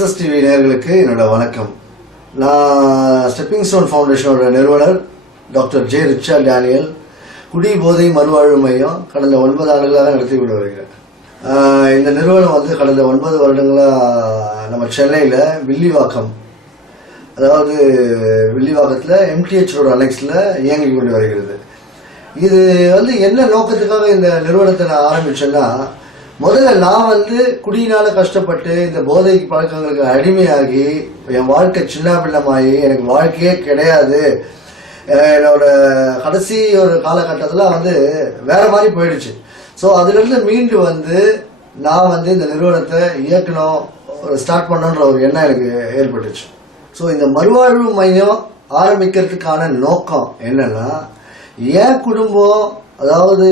Success TV நேயர்களுக்கு என்னோட வணக்கம். நான் ஸ்டெப்பிங் ஸ்டோன் ஃபவுண்டேஷனோட நிறுவனர் டாக்டர் ஜே ரிச்சர்ட் டேனியல் குடி போதை மறுவாழ்வு மையம் கடந்த 9 ஆண்டுகளாக நடத்தி கொண்டு வருகிறேன். இந்த நிறுவனம் வந்து கடந்த 9 வருடங்களாக நம்ம சென்னையில் வில்லிவாக்கம், அதாவது வில்லிவாக்கத்தில் MTH ரோடு அனெக்ஸில் இயங்கி கொண்டு வருகிறது. இது வந்து என்ன நோக்கத்துக்காக இந்த நிறுவனத்தை நான் ஆரம்பிச்சேன்னா, முதல்ல நான் வந்து குடியினால கஷ்டப்பட்டு இந்த போதை பழக்கங்களுக்கு அடிமையாகி என் வாழ்க்கை சின்ன பின்னமாகி எனக்கு வாழ்க்கையே கிடையாது, என்னோட கடைசி ஒரு காலகட்டத்தில் வந்து வேற மாதிரி போயிடுச்சு. ஸோ அதுலேருந்து மீண்டு வந்து நான் வந்து இந்த நிறுவனத்தை இயக்கணும், ஸ்டார்ட் பண்ணணுன்ற ஒரு எண்ணம் எனக்கு ஏற்பட்டுச்சு. ஸோ இந்த மறுவாழ்வு மையம் ஆரம்பிக்கிறதுக்கான நோக்கம் என்னன்னா, என் குடும்பம், அதாவது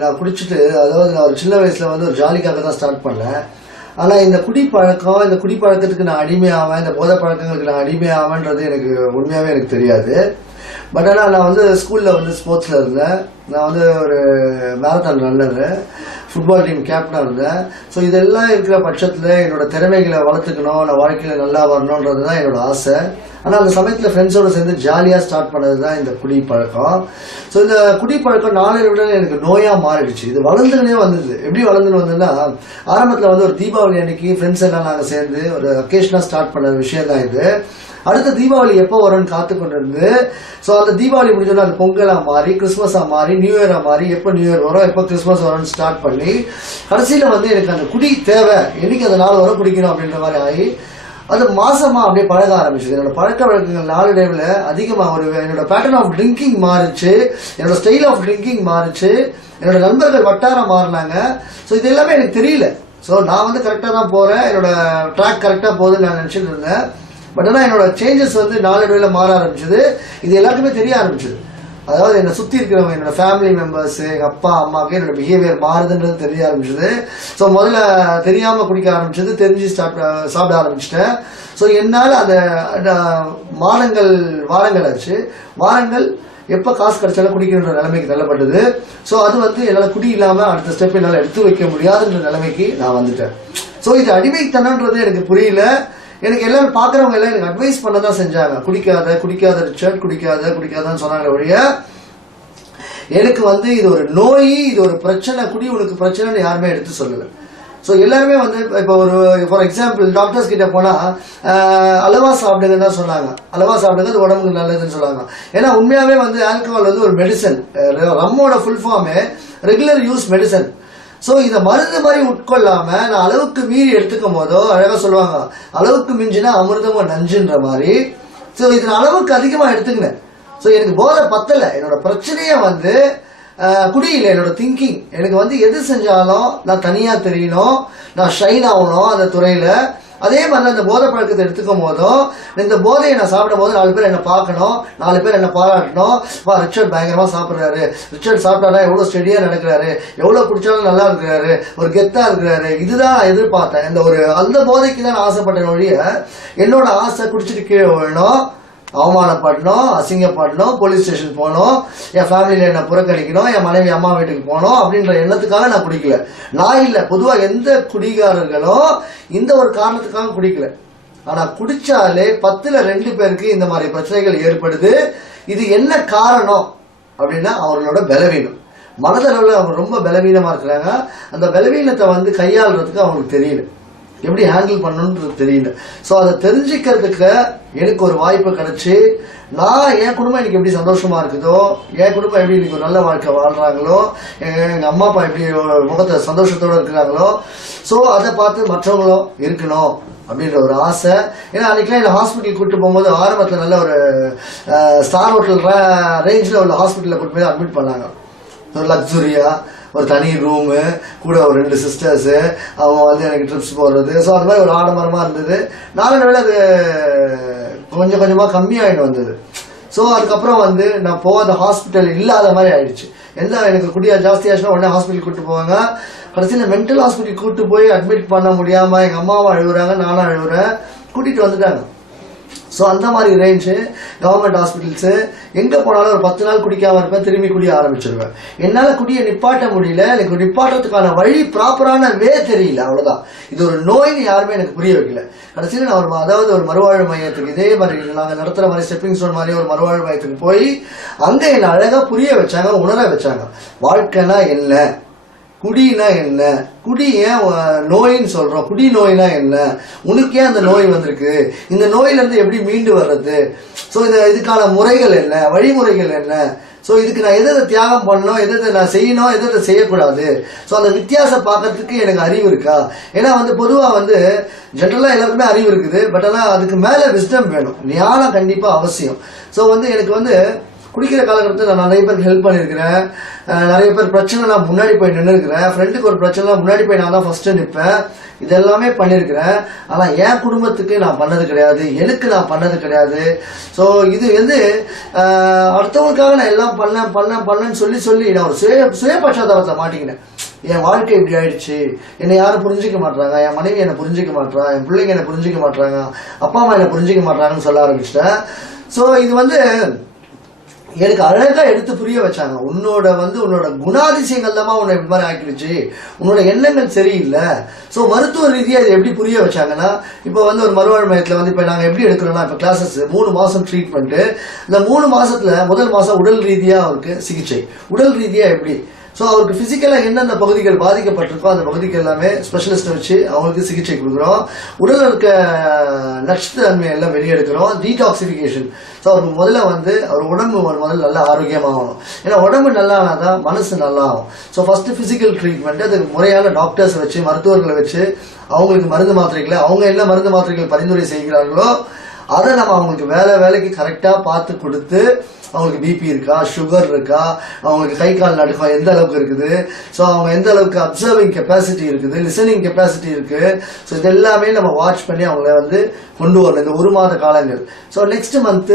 நான் குடிச்சிட்டு, அதாவது நான் ஒரு சின்ன வயசுல வந்து ஒரு ஜாலிக்காக தான் ஸ்டார்ட் பண்ணேன். ஆனால் இந்த குடிப்பழக்கத்துக்கு நான் அடிமையாவேன், இந்த போதை பழக்கங்களுக்கு நான் அடிமையாவேன்றது எனக்கு உண்மையாகவே எனக்கு தெரியாது. பட் ஆனால் நான் வந்து ஸ்கூலில் வந்து ஸ்போர்ட்ஸில் இருந்தேன். நான் வந்து ஒரு மேரத்தான் ரன்னரு, ஃபுட்பால் டீம் கேப்டனாக இருந்தேன். ஸோ இதெல்லாம் இருக்கிற பட்சத்தில் என்னோட திறமைகளை வளர்த்துக்கணும், நான் வாழ்க்கையில் நல்லா வரணுன்றது தான் என்னோட ஆசை. ஆனால் அந்த சமயத்தில் ஃப்ரெண்ட்ஸோடு சேர்ந்து ஜாலியாக ஸ்டார்ட் பண்ணது தான் இந்த குடிப்பழக்கம். ஸோ இந்த குடிப்பழக்கம் நாளடைவுடன் எனக்கு நோயாக மாறிடுச்சு. இது வளர்ந்துக்கினே வந்தது. எப்படி வளர்ந்துன்னு வந்ததுன்னா, ஆரம்பத்தில் வந்து ஒரு தீபாவளி அன்னைக்கு ஃப்ரெண்ட்ஸ் எல்லாம் நாங்கள் சேர்ந்து ஒரு அக்கேஷனாக ஸ்டார்ட் பண்ண விஷயம் தான் இது. அடுத்த தீபாவளி எப்போ வரும்னு காத்து கொண்டு இருந்து, ஸோ அந்த தீபாவளி முடிஞ்சோன்னா அது பொங்கலாக மாறி, கிறிஸ்மஸாக மாறி, நியூ இயராக மாறி, எப்போ நியூ இயர் வரும், எப்போ கிறிஸ்மஸ் வரும்னு ஸ்டார்ட் பண்ணி, கடைசியில் வந்து எனக்கு அந்த குடி தேவை, என்னைக்கு அந்த நாள் வர குடிக்கணும் அப்படின்ற மாதிரி ஆகி அது மாசமா அப்படியே பழக ஆரம்பிச்சது. என்னோட பழக்க வழக்கங்கள் நாளடைவில் அதிகமாக என்னோட பேட்டர்ன் ஆஃப் ட்ரிங்கிங் மாறிச்சு, என்னோட ஸ்டைல் ஆஃப் ட்ரிங்கிங் மாறிச்சு, என்னோட நண்பர்கள் வட்டாரம் மாறினாங்க. ஸோ இது எல்லாமே எனக்கு தெரியல. ஸோ நான் வந்து கரெக்டாக தான் போகிறேன், என்னோட ட்ராக் கரெக்டாக போகுதுன்னு நான் நினச்சிட்டு இருந்தேன். பட் ஆனால் என்னோட சேஞ்சஸ் வந்து நாளடைவில் மாற ஆரம்பிச்சது. இது எல்லாருக்குமே தெரிய ஆரம்பிச்சது. அதாவது என்னை சுற்றி இருக்கிறவங்க, என்னோட ஃபேமிலி மெம்பர்ஸ், எங்கள் அப்பா அம்மாவுக்கு என்னோட பிஹேவியர் மாறுதுன்றது தெரிய ஆரம்பிச்சது. ஸோ முதல்ல தெரியாமல் குடிக்க ஆரம்பிச்சது, தெரிஞ்சு சாப்பிட ஆரம்பிச்சிட்டேன். ஸோ என்னால் அந்த வாரங்கள் ஆச்சு. வாரங்கள் எப்போ காசு கிடைச்சாலும் குடிக்கின்ற நிலைமைக்கு தள்ளப்பட்டது. ஸோ அது வந்து என்னால் குடி இல்லாமல் அடுத்த ஸ்டெப் என்னால் எடுத்து வைக்க முடியாதுன்ற நிலைமைக்கு நான் வந்துட்டேன். ஸோ இது அடிமைத்தனன்றது எனக்கு புரியல. எனக்கு எல்லாரும் பார்க்குறவங்க எல்லாம் எனக்கு அட்வைஸ் பண்ண தான் செஞ்சாங்க, குடிக்காத ரிச்சர்ட், குடிக்காதன்னு சொன்னாங்க ஒழிய, எனக்கு வந்து இது ஒரு நோய், இது ஒரு பிரச்சனை, குடி உனக்கு பிரச்சனைன்னு யாருமே எடுத்து சொல்லலை. ஸோ எல்லாருமே வந்து இப்போ ஒரு ஃபார் எக்ஸாம்பிள் டாக்டர்ஸ் கிட்ட போனால் அளவா சாப்பிடுங்கன்னு தான் சொன்னாங்க. அளவா சாப்பிடுங்க, அது உடம்புக்கு நல்லதுன்னு சொன்னாங்க. ஏன்னா உண்மையாகவே வந்து ஆல்கஹால் வந்து ஒரு மெடிசன். ரம்மோட ஃபுல் ஃபார்மே ரெகுலர் யூஸ் மெடிசன். ஸோ இதை மருந்து மாதிரி உட்கொள்ளாம நான் அளவுக்கு மீறி எடுத்துக்கும் போதோ, அழகா சொல்லுவாங்க, அளவுக்கு மிஞ்சினா அமிர்தமும் நஞ்சுன்ற மாதிரி. ஸோ இதில் அளவுக்கு அதிகமாக எடுத்துக்கினேன். ஸோ எனக்கு போதை பத்தலை. என்னோட பிரச்சனையே வந்து குடியில் என்னோட திங்கிங். எனக்கு வந்து எது செஞ்சாலும் நான் தனியாக தெரியணும், நான் ஷைன் ஆகணும் அந்த துறையில். அதே மாதிரி அந்த போதை பழக்கத்தை எடுத்துக்கும் போதும், இந்த போதையை நான் சாப்பிடும் போது 4 பேர் என்னை பார்க்கணும், 4 பேர் என்னை பாராட்டணும். ரிச்சர்ட் பயங்கரமாக சாப்பிட்றாரு, ரிச்சர்ட் சாப்பிட்டாரா எவ்வளோ ஸ்டெடியாக நடக்கிறாரு, எவ்வளோ குடிச்சாலும் நல்லா இருக்கிறாரு, ஒரு கெத்தாக இருக்கிறாரு. இதுதான் நான் எதிர்பார்த்தேன். அந்த போதைக்கு தான் நான் ஆசைப்பட்டேன் ஒழிய, என்னோட ஆசை குடிச்சிட்டு கீழே விழணும், அவமானப்படணும், அசிங்கப்படணும், போலீஸ் ஸ்டேஷன் போகணும், என் ஃபேமிலியில் என்ன புறக்கணிக்கணும், என் மனைவி அம்மா வீட்டுக்கு போகணும் அப்படின்ற எண்ணத்துக்காக நான் குடிக்கல. நான் இல்லை, பொதுவாக எந்த குடிகாரர்களும் இந்த ஒரு காரணத்துக்காக குடிக்கல. ஆனால் குடிச்சாலே 10ல் 2 பேருக்கு இந்த மாதிரி பிரச்சனைகள் ஏற்படுது. இது என்ன காரணம் அப்படின்னா அவர்களோட பலவீனம். மனதளவில் அவங்க ரொம்ப பலவீனமாக இருக்கிறாங்க. அந்த பலவீனத்தை வந்து கையாளுறதுக்கு அவங்களுக்கு தெரியல, எப்படி ஹேண்டில் பண்ணணுன்றது தெரியல. ஸோ அதை தெரிஞ்சுக்கிறதுக்கு எனக்கு ஒரு வாய்ப்பு கிடைச்சி, நான் என் குடும்பம் இன்னைக்கு எப்படி சந்தோஷமா இருக்குதோ, என் குடும்பம் எப்படி இன்னைக்கு ஒரு நல்ல வாழ்க்கை வாழ்றாங்களோ, எங்கள் அம்மா அப்பா எப்படி முகத்தை சந்தோஷத்தோடு இருக்கிறாங்களோ, ஸோ அதை பார்த்து மற்றவங்களும் இருக்கணும் அப்படின்ற ஒரு ஆசை. ஏன்னா அன்றைக்கெலாம் என்னை ஹாஸ்பிட்டல் கூப்பிட்டு போகும்போது ஆரம்பத்தில் நல்ல ஒரு ஸ்டார் ஹோட்டல் ரேஞ்சில் உள்ள ஹாஸ்பிட்டலில் கூப்பிட்டு போய் அட்மிட் பண்ணாங்க. ஒரு லக்ஸுரியாக ஒரு தனி ரூமு கூட ஒரு 2 சிஸ்டர்ஸு, அவங்க வந்து எனக்கு ட்ரிப்ஸ் போடுறது. ஸோ அந்த மாதிரி ஒரு ஆடம்பரமாக இருந்தது. நாளடைவில் அது கொஞ்சம் கொஞ்சமாக கம்மியாகிட்டு வந்தது. ஸோ அதுக்கப்புறம் வந்து நான் போகாத ஹாஸ்பிட்டல் இல்லாத மாதிரி ஆயிடுச்சு. எனக்கு குடியா ஜாஸ்தியாச்சுன்னா உடனே ஹாஸ்பிட்டல் கூப்பிட்டு போவாங்க. கடைசியில் மென்டல் ஹாஸ்பிட்டல் கூப்பிட்டு போய் அட்மிட் பண்ண முடியாமல் எங்கள் அம்மாவும் அழுகுறாங்க, நானும் அழுகுறேன், கூட்டிகிட்டு வந்துட்டாங்க. ஸோ அந்த மாதிரி ரேஞ்சு கவர்மெண்ட் ஹாஸ்பிட்டல்ஸு எங்கே போனாலும் ஒரு 10 நாள் குடிக்காம இருப்பேன், திரும்பி குடிய ஆரம்பிச்சிருவேன். என்னால் குடியை நிப்பாட்ட முடியல, எனக்கு நிப்பாட்டுறதுக்கான வழி ப்ராப்பரான தெரியல, அவ்வளோதான். இது ஒரு நோய்னு யாருமே எனக்கு புரிய வைக்கல. கடைசியில் நான் அதாவது ஒரு மறுவாழ்வு மையத்துக்கு இதே மாதிரி நாங்கள் நடத்துகிற மாதிரி ஸ்டெப்பிங் ஸ்டோன் மாதிரி ஒரு மறுவாழ்வு மையத்துக்கு போய் அங்கே என்னை அழகாக புரிய வச்சாங்க, உணர வச்சாங்க. வாழ்க்கைனா என்ன, குடினா என்ன, குடி ஏன் நோயின்னு சொல்றோம், குடி நோய்னா என்ன, உனக்கு ஏன் அந்த நோய் வந்திருக்கு, இந்த நோயிலிருந்து எப்படி மீண்டு வர்றது, ஸோ இதுக்கான முறைகள் என்ன, வழிமுறைகள் என்ன, ஸோ இதுக்கு நான் எதை தியாகம் பண்ணணும், எதை நான் செய்யணும், எதை செய்யக்கூடாது, ஸோ அந்த வித்தியாசம் பார்க்கறதுக்கு எனக்கு அறிவு இருக்கா. ஏன்னா பொதுவாக ஜென்ரலாக எல்லாருக்குமே அறிவு இருக்குது, பட் ஆனால் அதுக்கு மேலே விஸ்டம் வேணும், ஞானம் கண்டிப்பாக அவசியம். ஸோ எனக்கு குடிக்கிற காலகட்டத்தில் நான் நிறைய பேருக்கு ஹெல்ப் பண்ணியிருக்கிறேன். நிறைய பேர் பிரச்சனை நான் முன்னாடி போய் நின்று இருக்கிறேன். ஃப்ரெண்டுக்கு ஒரு பிரச்சனை முன்னாடி போய் நான் தான் ஃபர்ஸ்ட் நிற்பேன். இதெல்லாமே பண்ணியிருக்கிறேன். ஆனால் என் குடும்பத்துக்கு நான் பண்ணது கிடையாது, எனக்கு நான் பண்ணது கிடையாது. ஸோ இது அடுத்தவங்களுக்காக நான் எல்லாம் பண்ணேன்னு சொல்லி நான் ஒரு சுய பட்சாதாபத்தை மாட்டிக்கினேன். என் வாழ்க்கை இப்படி ஆயிடுச்சு, என்னை யாரும் புரிஞ்சிக்க மாட்டாங்க, என் மனைவி என்னை புரிஞ்சிக்க மாட்டாங்க, என் பிள்ளைங்க என்னை புரிஞ்சிக்க மாட்டாங்க, அப்பா அம்மா என்னை புரிஞ்சிக்க மாட்டாங்கன்னு சொல்ல ஆரம்பிச்சிட்டேன். ஸோ இது எனக்கு அழகா எடுத்து புரிய வச்சாங்க. உன்னோட குணாதிசயங்கள் தான் உன்னை இப்படி மாதிரி ஆக்கிடுச்சு, உன்னோட எண்ணங்கள் சரியில்லை. ஸோ மருத்துவ ரீதியாக இது எப்படி புரிய வச்சாங்கன்னா, இப்போ ஒரு மறுவாழ்வு மையத்தில் இப்போ நாங்கள் எப்படி எடுக்கிறோம்னா, இப்போ கிளாஸஸ் 3 மாதம் ட்ரீட்மெண்ட்டு. இந்த 3 மாசத்துல முதல் மாதம் உடல் ரீதியாக அவருக்கு சிகிச்சை, உடல் ரீதியாக எப்படி, ஸோ அவருக்கு பிசிக்கலாக எந்தெந்த பகுதிகள் பாதிக்கப்பட்டிருக்கோ அந்த பகுதிக்கு எல்லாமே ஸ்பெஷலிஸ்ட்டை வச்சு அவங்களுக்கு சிகிச்சை கொடுக்குறோம். உடலில் இருக்க நச்சுத்தன்மை எல்லாம் வெளியெடுக்கிறோம். டீடாக்சிஃபிகேஷன். ஸோ அவருக்கு முதல்ல அவர் உடம்பு முதல்ல நல்லா ஆரோக்கியமாகணும். ஏன்னா உடம்பு நல்லா ஆனாதான் மனசு நல்லா ஆகும். ஸோ ஃபர்ஸ்ட் பிசிக்கல் ட்ரீட்மெண்ட், அதுக்கு முறையான டாக்டர்ஸ் வச்சு மருத்துவர்களை வச்சு அவங்களுக்கு மருந்து மாத்திரைகளை அவங்க என்ன மருந்து மாத்திரைகள் பரிந்துரை செய்கிறார்களோ அதை நம்ம அவங்களுக்கு வேலைக்கு கரெக்டாக பார்த்து கொடுத்து, அவங்களுக்கு பிபி இருக்கா, சுகர் இருக்கா, அவங்களுக்கு கை கால் நடுக்கம் எந்த அளவுக்கு இருக்குது, ஸோ அவங்க எந்த அளவுக்கு அப்சர்விங் கெப்பாசிட்டி இருக்குது, லிசனிங் கெப்பாசிட்டி இருக்கு, ஸோ இது எல்லாமே நம்ம வாட்ச் பண்ணி அவங்கள கொண்டு வரணும் இந்த 1 மாத காலங்கள். So next month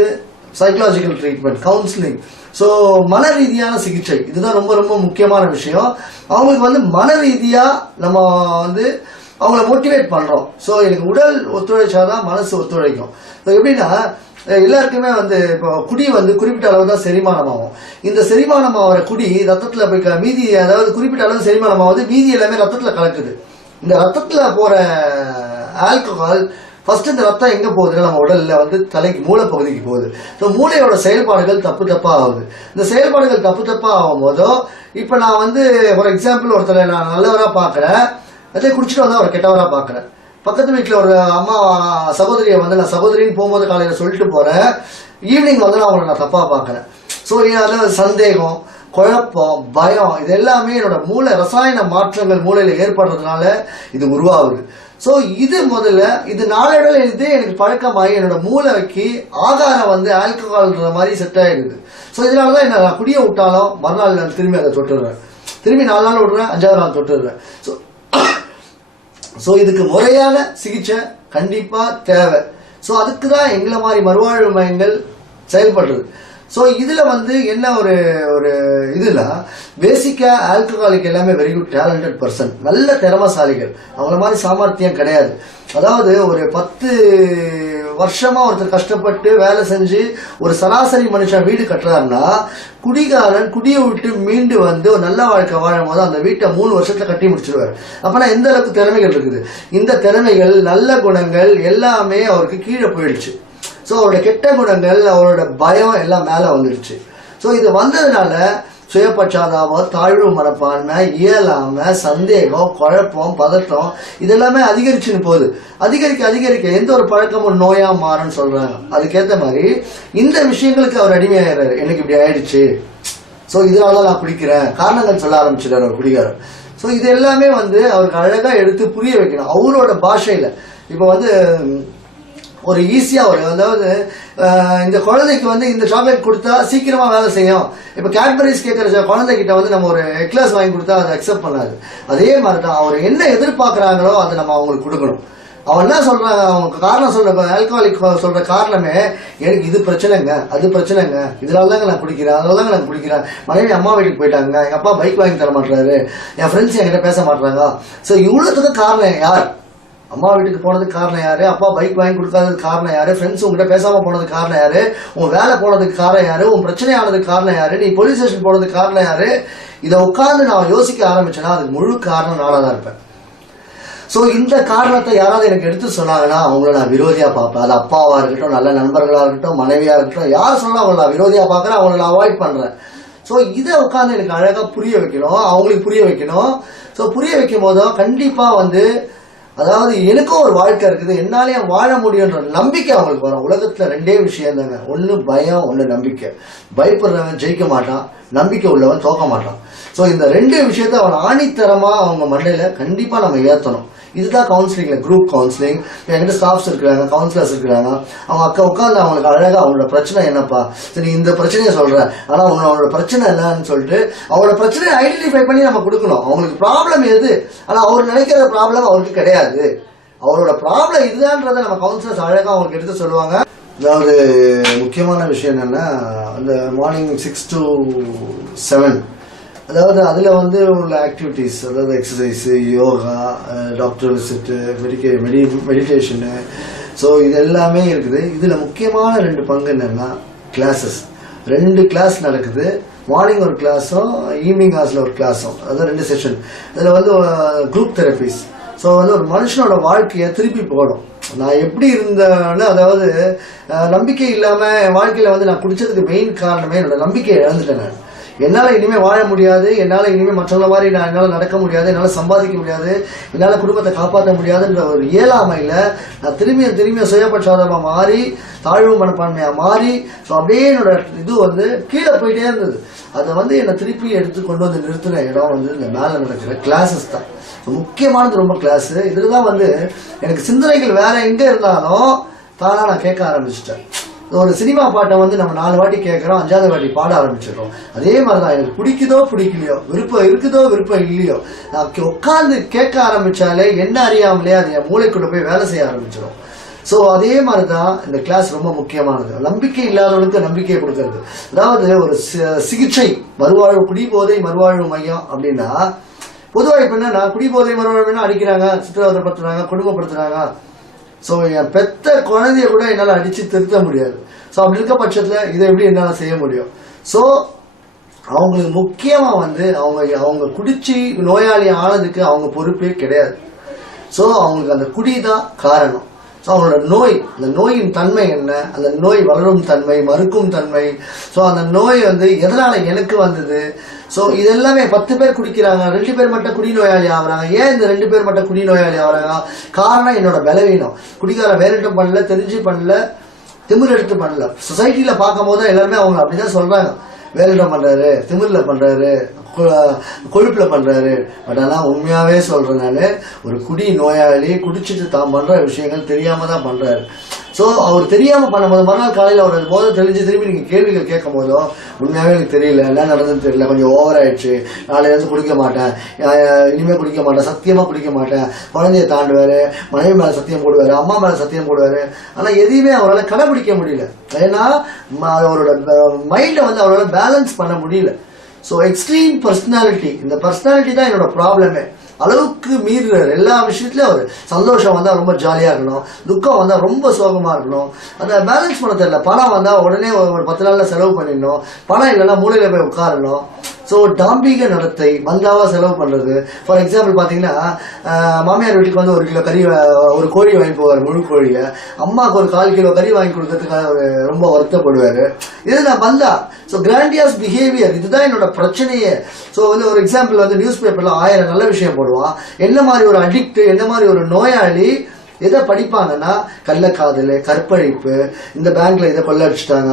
psychological treatment, counselling, so மன ரீதியான சிகிச்சை. இதுதான் ரொம்ப ரொம்ப முக்கியமான விஷயம். அவங்களுக்கு மன ரீதியா நம்ம அவங்கள மோட்டிவேட் பண்றோம். ஸோ எனக்கு உடல் ஒத்துழைச்சாதான் மனசு ஒத்துழைக்கும். எப்படின்னா எல்லாருக்குமே இப்போ குடி குறிப்பிட்ட அளவு தான் செரிமானம் ஆகும். இந்த செரிமானம் ஆகிற குடி ரத்தத்துல போய் மீதி, அதாவது குறிப்பிட்ட அளவு செரிமானம் ஆகுது, மீதி எல்லாமே ரத்தத்துல கலக்குது. இந்த ரத்தத்துல போற ஆல்கஹால் ஃபர்ஸ்ட் இந்த ரத்தம் எங்க போகுது, நம்ம உடல்ல தலைக்கு மூளை பகுதிக்கு போகுது. ஸோ மூளையோட செயல்பாடுகள் தப்பா ஆகுது. இந்த செயல்பாடுகள் தப்பா ஆகும் போதோ, இப்ப நான் ஃபார் எக்ஸாம்பிள் ஒருத்தரை நான் நல்லவரா பாக்குறேன், அதே குடிச்சிட்டு வந்தா ஒரு கெட்டவரா பாக்குறேன். பக்கத்து வீட்டுல ஒரு அம்மா சகோதரியை நான் சகோதரின்னு போகும்போது காலையில சொல்லிட்டு போறேன், ஈவினிங் நான் அவங்களை நான் தப்பா பாக்குறேன். ஸோ அதில் சந்தேகம், குழப்பம், பயம், இது எல்லாமே என்னோட மூளை ரசாயன மாற்றங்கள் மூளையில ஏற்படுறதுனால இது உருவாகுது. ஸோ இது நாளடைவில் எனக்கு பழக்கமாகி என்னோட மூளைக்கு ஆகாரம் ஆல்கஹால்ன்ற மாதிரி செட் ஆயிடுது. ஸோ இதனாலதான் என்ன நான் குடியை விட்டாலும் மறுநாள் நான் திரும்பி அதை தொட்டுடுறேன், திரும்பி 4 நாள் விடுறேன், 5வது நாள் தொட்டுடுறேன். ஸோ இதுக்கு முறையான சிகிச்சை கண்டிப்பா தேவை. ஸோ அதுக்கு தான் எங்களை மாதிரி மறுவாழ்வு மையங்கள் செயல்படுறது. ஸோ இதுல என்ன ஒரு இதுல பேசிக்கா ஆல்கஹாலிக் எல்லாமே வெரி குட் டேலண்டட் பர்சன், நல்ல திறமசாலிகள், அவங்கள மாதிரி சாமர்த்தியம் கிடையாது. அதாவது ஒரு 10 வருஷமா ஒருத்தர் கஷ்டப்பட்டு வேலை செஞ்சு ஒரு சராசரி மனுஷன் வீடு கட்டுறாருன்னா, குடிகாரன் குடியை விட்டு மீண்டு ஒரு நல்ல வாழ்க்கை வாழும் போது அந்த வீட்டை 3 வருஷத்துல கட்டி முடிச்சிருவாரு. அப்பனா எந்த அளவுக்கு திறமைகள் இருக்குது. இந்த திறமைகள், நல்ல குணங்கள் எல்லாமே அவருக்கு கீழே போயிடுச்சு. ஸோ அவரோட கெட்ட குணங்கள், அவரோட பயம் எல்லாம் மேல வந்துடுச்சு. ஸோ இது வந்ததுனால சுயபட்சாதாபம், தாழ்வு மனப்பான்மை, இயலாமை, சந்தேகம், குழப்பம், பதட்டம் இதெல்லாமே அதிகரிச்சுன்னு போகுது. அதிகரிக்க எந்த ஒரு பழக்கமும் நோயா மாறுன்னு சொல்றாங்க. அதுக்கேற்ற மாதிரி இந்த விஷயங்களுக்கு அவர் அடிமையாகிறாரு. எனக்கு இப்படி ஆயிடுச்சு, ஸோ இதனால நான் குடிக்கிறேன், காரணங்கள் சொல்ல ஆரம்பிச்சிட்டாரு அவர் குடிகாரர். ஸோ இது எல்லாமே அவருக்கு அழகா எடுத்து புரிய வைக்கணும் அவரோட பாஷையில. இப்போ ஒரு ஈஸியா அதாவது இந்த குழந்தைக்கு இந்த சாக்லேட் கொடுத்தா சீக்கிரமா வேலை செய்யும். இப்ப கேட்பரிஸ் கேட்கற குழந்தைகிட்ட நம்ம ஒரு எக்லாஸ் வாங்கி கொடுத்தா அதை அக்செப்ட் பண்ணாது. அதே மாதிரிதான் அவர் என்ன எதிர்பார்க்கிறாங்களோ அதை நம்ம அவங்களுக்கு கொடுக்கணும். அவன் என்ன சொல்றாங்க, அவங்க காரணம் சொல்ற ஆல்கஹாலிக் சொல்ற காரணமே, எனக்கு இது பிரச்சனைங்க, அது பிரச்சனைங்க, இதனாலதாங்க நான் குடிக்கிறேன், அதனாலதாங்க நான் குடிக்கிறேன், மனைவி அம்மா வீட்டுக்கு போயிட்டாங்க, எங்க அப்பா பைக் வாங்கி தர மாட்டாரு, என் ஃப்ரெண்ட்ஸ் என்கிட்ட பேச மாட்டாங்க. சோ இவ்வளவுக்கு காரணம் யார்? அம்மா வீட்டுக்கு போனதுக்கு காரணம் யாரு, அப்பா பைக் வாங்கி கொடுக்காததுக்கு காரணம் யாரு, ஃப்ரெண்ட்ஸ் உங்ககிட்ட பேசாம போனதுக்கு காரணம் யாரு, உன் வேலை போனதுக்கு காரணம் யாரு, உன் பிரச்சனை ஆனதுக்கு காரணம் யாரு, நீ போலீஸ் ஸ்டேஷன் போனதுக்கு காரணம் யாரு, இதை உட்கார்ந்து நான் யோசிக்க ஆரம்பிச்சேன்னா அதுக்கு முழு காரணம் நானா தான் இருப்பேன். ஸோ இந்த காரணத்தை யாராவது எனக்கு எடுத்து சொன்னாங்கன்னா அவங்கள நான் விரோதியா பார்ப்பேன். அது அப்பாவா இருக்கட்டும், நல்ல நண்பர்களா இருக்கட்டும், மனைவியா இருக்கட்டும், யார் சொன்னா அவங்கள நான் விரோதியா பார்க்கறேன், அவங்கள நான் அவாய்ட் பண்றேன். ஸோ இதை உட்காந்து எனக்கு அழகா புரிய வைக்கணும், அவங்களுக்கு புரிய வைக்கணும். ஸோ புரிய வைக்கும் போதும் கண்டிப்பா அதாவது எனக்கும் ஒரு வாழ்க்கை இருக்குது, என்னாலேயும் வாழ முடியுன்ற நம்பிக்கை அவங்களுக்கு வரும். உலகத்துல ரெண்டே விஷயம் தாங்க, ஒன்னு பயம், ஒன்னு நம்பிக்கை. பயப்படுறவன் ஜெயிக்க மாட்டான், நம்பிக்கை உள்ளவன் தோக்க மாட்டான். ஸோ இந்த ரெண்டு விஷயத்த அவன் ஆணித்தரமா அவங்க மண்டையில கண்டிப்பா நம்ம ஏற்றணும். இதுதான் கவுன்சிலிங்ல, குரூப் கவுன்சிலிங். என்கிட்ட ஸ்டாஃப்ஸ் இருக்கிறாங்க, கவுன்சிலர்ஸ் இருக்கிறாங்க. அவங்க அக்கா உட்காந்து அவங்களுக்கு அழகா அவங்களோட பிரச்சனை என்னப்பா, சரி இந்த பிரச்சனையை சொல்றேன், ஆனா அவங்களோட பிரச்சனை என்னன்னு சொல்லிட்டு அவங்களோட பிரச்சனையை ஐடென்டிஃபை பண்ணி நம்ம கொடுக்கணும். அவங்களுக்கு ப்ராப்ளம் எது, ஆனா அவர் நினைக்கிற ப்ராப்ளம் அவருக்கு கிடையாது, அவரோட ப்ராப்ளம் இதுதான்றதை நம்ம கவுன்சிலர்ஸ் அழகா அவங்களுக்கு எடுத்து சொல்லுவாங்க. அதாவது முக்கியமான விஷயம் என்னன்னா, அந்த மார்னிங் 6 to 7, அதாவது அதில் உள்ள ஆக்டிவிட்டீஸ், அதாவது exercise, yoga, doctor visit, meditation, so இது எல்லாமே இருக்குது. இதில் முக்கியமான 2 பங்கு என்னென்னா கிளாஸஸ். 2 கிளாஸ் நடக்குது, மார்னிங் ஒரு கிளாஸும் ஈவினிங் ஹார்ஸில் ஒரு கிளாஸும், அதாவது 2 செஷன். அதில் குரூப் தெரபிஸ். ஸோ ஒரு மனுஷனோட வாழ்க்கையை திருப்பி போடும். நான் எப்படி இருந்தேன்னு, அதாவது நம்பிக்கை இல்லாமல் என் வாழ்க்கையில் நான் குடிச்சதுக்கு மெயின் காரணமே என்னோட நம்பிக்கையை இழந்துட்டேன். நான் என்னால் இனிமேல் வாழ முடியாது, என்னால் இனிமேல் மற்றவங்கள மாதிரி என்னால் நடக்க முடியாது, என்னால் சம்பாதிக்க முடியாது, என்னால் குடும்பத்தை காப்பாற்ற முடியாதுன்ற ஒரு இயலாமையில் நான் திரும்பியும் சுயபட்சாதமாக மாறி, தாழ்வு மனப்பான்மையாக மாறி, ஸோ அப்படியே என்னோட இது கீழே போயிட்டே இருந்தது. அதை என்னை திருப்பி எடுத்து கொண்டு நிறுத்தின இடம் இந்த மேலே நடக்கிற கிளாஸஸ் தான். முக்கியமானது ரொம்ப கிளாஸு. இதில் தான் எனக்கு சிந்தனைகள் வேற எங்கே இருந்தாலும் தானாக நான் கேட்க ஆரம்பிச்சிட்டேன். ஒரு சினிமா பாட்டை நம்ம 4 வாட்டி கேட்குறோம், 5வது வாட்டி பாட ஆரம்பிச்சிடறோம். அதே மாதிரி தான் எனக்கு பிடிக்குதோ பிடிக்கலையோ, விருப்பம் இருக்குதோ விருப்பம் இல்லையோ, நான் உட்காந்து கேட்க ஆரம்பிச்சாலே என்ன அறியாமலே அது என் மூளைக்குள்ள போய் வேலை செய்ய ஆரம்பிச்சிடும். ஸோ அதே மாதிரி தான் இந்த கிளாஸ் ரொம்ப முக்கியமானது. நம்பிக்கை இல்லாதவனுக்கு நம்பிக்கையை கொடுக்கறது. அதாவது ஒரு சிகிச்சை, மறுவாழ்வு, குடிபோதை மறுவாழ்வு மையம் அப்படின்னா பொதுவாக இப்போ என்ன, குடிபோதை மறுவாழ்வுன்னா அடிக்கிறாங்க, சித்திரவதைப்படுத்துறாங்க, கொடுமைப்படுத்துறாங்க. ஸோ என் பெத்த குழந்தைய கூட என்னால் அடித்து திருத்த முடியாது. ஸோ அப்படி இருக்க பட்சத்தில் இதை எப்படி என்னால் செய்ய முடியும்? ஸோ அவங்களுக்கு முக்கியமாக அவங்க குடிச்சு நோயாளி ஆனதுக்கு அவங்க பொறுப்பே கிடையாது. ஸோ அவங்களுக்கு அந்த குடி தான் காரணம். ஸோ அவங்களோட நோய், அந்த நோயின் தன்மை என்ன, அந்த நோய் வளரும் தன்மை, மறுக்கும் தன்மை, ஸோ அந்த நோய் எதனால் எனக்கு வந்தது, ஸோ இதெல்லாமே 10 பேர் குடிக்கிறாங்க, 2 பேர் மட்டும் குடிநோயாளி ஆகுறாங்க. ஏன் இந்த 2 பேர் மட்டும் குடிநோயாளி ஆகுறாங்க? காரணம் என்னோட பலவீனம். குடிக்கார வேறிட்டும் பண்ணல, தெரிஞ்சு பண்ணல, திமிர் எடுத்து பண்ணல. சொசைட்டியில் பார்க்கும் போது எல்லாருமே அவங்க அப்படிதான் சொல்றாங்க, வேறிடம் பண்றாரு, திமிர்ல பண்றாரு, கொழுப்புல பண்றாரு. பட் ஆனால் உண்மையாவே சொல்றேன், நான் ஒரு குடி நோயாளி குடிச்சிட்டு தான் பண்ற விஷயங்கள் தெரியாம தான் பண்றாரு. ஸோ அவர் தெரியாம பண்ணும்போது மறுநாள் காலையில் அவர் போதும் தெளிஞ்சு திரும்பி நீங்க கேள்விகள் கேட்கும் போதும் உண்மையாவே எனக்கு தெரியல, என்ன நடந்ததுன்னு தெரியல, கொஞ்சம் ஓவர் ஆயிடுச்சு, நாளையிலேருந்து குடிக்க மாட்டேன், இனிமேல் குடிக்க மாட்டேன், சத்தியமா குடிக்க மாட்டேன், குழந்தைய தாண்டுவாரு, மனைவி மேல சத்தியம் போடுவாரு, அம்மா மேல சத்தியம் போடுவாரு. ஆனா எதையுமே அவரால் கடைபிடிக்க முடியல. ஏன்னா அவரோட மைண்டை அவரால் பேலன்ஸ் பண்ண முடியல. ஸோ எக்ஸ்ட்ரீம் பர்சனாலிட்டி, இந்த பர்சனாலிட்டி தான் என்னோட ப்ராப்ளமே. அளவுக்கு மீறுறாரு எல்லா விஷயத்துலயும். அவர் சந்தோஷம் வந்தா ரொம்ப ஜாலியா இருக்கணும், துக்கம் வந்தா ரொம்ப சோகமா இருக்கணும், அதை பேலன்ஸ் பண்ண தெரியல. பணம் வந்தா உடனே ஒரு 10 நாள்ல செலவு பண்ணிடணும், பணம் இல்லைன்னா மூலையில போய் உட்காரணும். ஸோ டாம்பிக நடத்தை, மந்தாவா செலவு பண்றது. ஃபார் எக்ஸாம்பிள் பாத்தீங்கன்னா, மாமியார் வீட்டுக்கு 1 கிலோ கறி, ஒரு கோழி வாங்கி போவார், முழு கோழியை. அம்மாவுக்கு ஒரு 1/4 கிலோ கறி வாங்கி கொடுக்கறதுக்காக அவர் ரொம்ப வருத்தப்படுவாரு. இது நான் மந்தா. ஸோ கிராண்டியாஸ் பிஹேவியர், இதுதான் என்னோட பிரச்சனையே. ஸோ ஒரு எக்ஸாம்பிள் நியூஸ் பேப்பர்ல 1000 நல்ல விஷயம் போடுவான். என்ன மாதிரி ஒரு அடிக்ட், என்ன மாதிரி ஒரு நோயாளி எதை படிப்பாங்கன்னா, கள்ளக்காதல், கற்பழிப்பு, இந்த பேங்க்ல இதை கொள்ளடிச்சிட்டாங்க,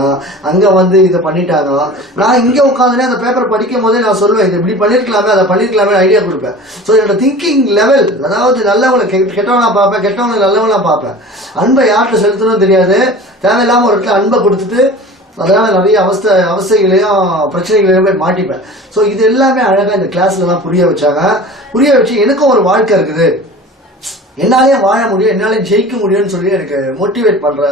அங்க இதை பண்ணிட்டாங்க. நான் இங்க உட்காந்துனே அந்த பேப்பர் படிக்கும் போதே நான் சொல்லுவேன், இது இப்படி பண்ணிருக்கலாமே, அதை பண்ணிருக்கலாமே ஐடியா கொடுப்பேன். ஸோ என்னோட திங்கிங் லெவல், அதாவது நல்லவங்களை கெட்டவனா பார்ப்பேன், கெட்டவங்களை நல்லவனா பார்ப்பேன். அன்பை யார்கிட்ட செலுத்தணும் தெரியாது, தேவையில்லாம ஒரு இடத்துல அன்பை கொடுத்துட்டு அதனால நிறைய அவஸ்தைகளையும் பிரச்சனைகளையும் போய் மாட்டிப்பேன். ஸோ இது எல்லாமே அழகா இந்த கிளாஸ்ல தான் புரிய வச்சாங்க. புரிய வச்சு எனக்கும் ஒரு வாழ்க்கை இருக்குது, என்னாலே வாழ முடியும், என்னாலே ஜெயிக்க முடியும்னு சொல்லி எனக்கு மோட்டிவேட் பண்ற